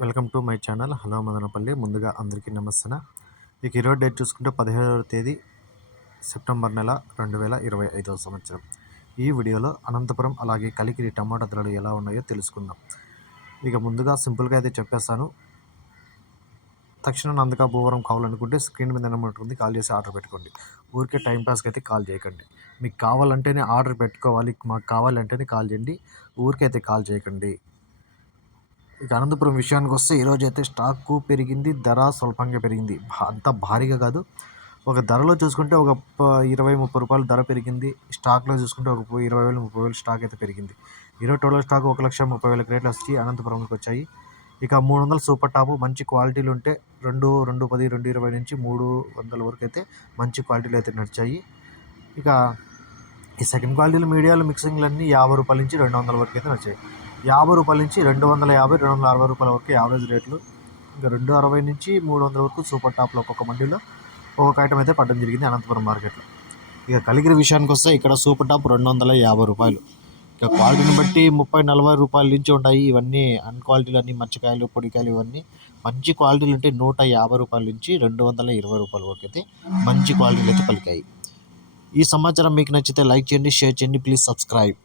Welcome to my channel. Hello Madanapalle. ముందుగా అందరికీ నమస్తే ఇక ఈరోజు డేట్ చూసుకుంటే పదిహేడవ తేదీ సెప్టెంబర్ నెల రెండు వేల ఇరవై ఐదవ సంవత్సరం. ఈ వీడియోలో అనంతపురం అలాగే కలికిరి టమాటా ధరలు ఎలా ఉన్నాయో తెలుసుకుందాం. ఇక ముందుగా సింపుల్గా అయితే చెప్పేస్తాను. తక్షణ నందక భూవరం కావాలనుకుంటే స్క్రీన్ మీద నెంబర్ ఉంటుంది. కాల్ చేసి ఆర్డర్ పెట్టుకోండి. ఊరికే టైంపాస్కి అయితే కాల్ చేయకండి. మీకు కావాలంటేనే ఆర్డర్ పెట్టుకోవాలి. మాకు కావాలంటేనే కాల్ చేయండి. ఊరికైతే కాల్ చేయకండి. ఇక అనంతపురం విషయానికి వస్తే ఈరోజు అయితే స్టాకు పెరిగింది ధర స్వల్పంగా పెరిగింది. భా- అంత భారీగా కాదు. ఒక ధరలో చూసుకుంటే ఒక ఇరవై ముప్పై రూపాయలు ధర పెరిగింది. స్టాక్లో చూసుకుంటే ఒక ఇరవై వేలు ముప్పై వేలు స్టాక్ అయితే పెరిగింది. ఈరోజు టోటల్ స్టాక్ ఒక లక్ష ముప్పై వేల రేట్లు వచ్చి అనంతపురంకి వచ్చాయి. ఇక మూడు వందల సూపర్ టాపు మంచి క్వాలిటీలు ఉంటే రెండు రెండు పది రెండు ఇరవై నుంచి మూడు వందల వరకు అయితే మంచి క్వాలిటీలు అయితే నడిచాయి. ఇక ఈ సెకండ్ క్వాలిటీలు మీడియాలు మిక్సింగ్లు అన్నీ యాభై రూపాయల నుంచి రెండు వందల వరకు అయితే నడిచాయి. యాభై రూపాయల నుంచి రెండు వందల యాభై రెండు వందల అరవై రూపాయల వరకు యావరేజ్ రేట్లు. ఇంకా రెండు అరవై నుంచి మూడు వందల వరకు సూపర్ టాప్లో ఒక్కొక్క మండీలో ఒక్కొక్క ఐటమ్ అయితే పడడం జరిగింది అనంతపురం మార్కెట్లో. ఇక కలిగిరి విషయానికి వస్తే ఇక్కడ సూపర్ టాప్ రెండు వందల యాభై రూపాయలు. ఇక క్వాలిటీని బట్టి ముప్పై నలభై రూపాయల నుంచి ఉంటాయి. ఇవన్నీ అన్ క్వాలిటీలు అన్నీ మచ్చకాయలు పొడికాయలు ఇవన్నీ మంచి క్వాలిటీలు ఉంటే నూట యాభై రూపాయల నుంచి రెండు వందల ఇరవై రూపాయల వరకు అయితే మంచి క్వాలిటీలు అయితే పలికాయి. ఈ సమాచారం మీకు నచ్చితే లైక్ చేయండి షేర్ చేయండి. Please subscribe.